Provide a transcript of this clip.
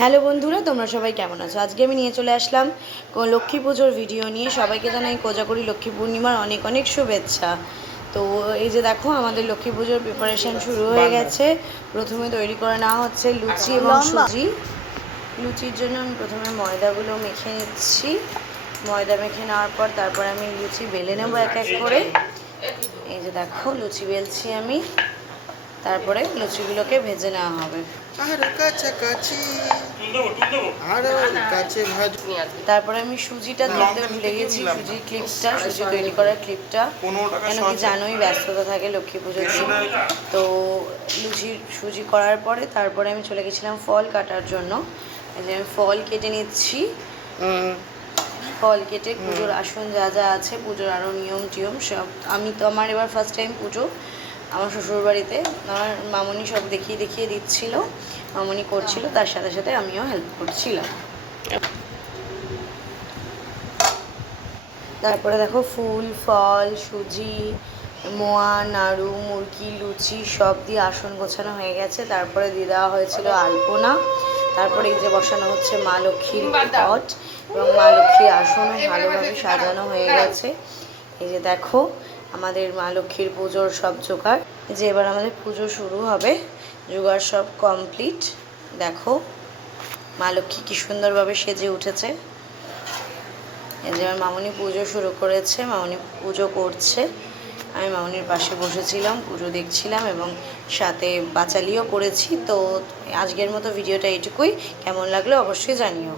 Hello বন্ধুরা, তোমরা সবাই কেমন আছো? আজকে আমি নিয়ে চলে আসলাম লক্ষ্মী পুজোর ভিডিও নিয়ে। সবাইকে জানাই কোজাগরি লক্ষ্মী পূর্ণিমার অনেক অনেক শুভেচ্ছা। তো এই যে দেখো, আমাদের লক্ষ্মী পুজোর প্রিপারেশান শুরু হয়ে গেছে। প্রথমে তৈরি করে নেওয়া হচ্ছে লুচি এবং সুজি। লুচির জন্য আমি প্রথমে ময়দাগুলো মেখে নিচ্ছি। ময়দা মেখে নেওয়ার পর তারপর আমি লুচি বেলে নেবো এক এক করে। এই যে দেখো, লুচি বেলছি আমি। তারপরে লুচিগুলোকে ভেজে নেওয়া হবে। তারপরে আমি সুজিটা তুলতে ভুলে গেছি, সুজির ক্লিপটা, সুজি তৈরি করার ক্লিপটা। কেন কি জানোই, ব্যস্ততা থাকে লক্ষ্মী পুজোর দিন। তো সুজি করার পরে তারপরে আমি চলে গেছিলাম ফল কাটার জন্য। এই যে আমি ফল কেটে নিচ্ছি। ফল কেটে পুজোর আসন যা যা আছে, পুজোর আরও নিয়ম টিয়ম সব। আমার এবার ফার্স্ট টাইম পুজো আমার শ্বশুরবাড়িতে। আমার মামনি সব দেখিয়ে দেখিয়ে দিচ্ছিল, মামনি করছিল, তার সাথে সাথে আমিও হেল্প করছিলাম। তারপরে দেখো, ফুল ফল সুজি মোয়া নাড়ু মুরকি লুচি সব দিয়ে আসন গোছানো হয়ে গেছে। তারপরে দিয়ে দেওয়া হয়েছিল আলপনা। তারপরে এই যে বসানো হচ্ছে মা লক্ষ্মীর পট এবং মা লক্ষ্মীর আসনও ভালোভাবে সাজানো হয়ে গেছে। এই যে দেখো, আমাদের মা লক্ষ্মীর পুজোর সব জোগাড়। যে এবার আমাদের পুজো শুরু হবে, জোগাড় সব কমপ্লিট। দেখো মা লক্ষ্মী কী সুন্দরভাবে সেজে উঠেছে। এই যে আমার মামনি পুজো শুরু করেছে, মামনি পুজো করছে। আমি মামনির পাশে বসেছিলাম, পুজো দেখছিলাম এবং সাথে বাচালিও করেছি। তো আজকের মতো ভিডিওটা এইটুকুই। কেমন লাগলো অবশ্যই জানিও।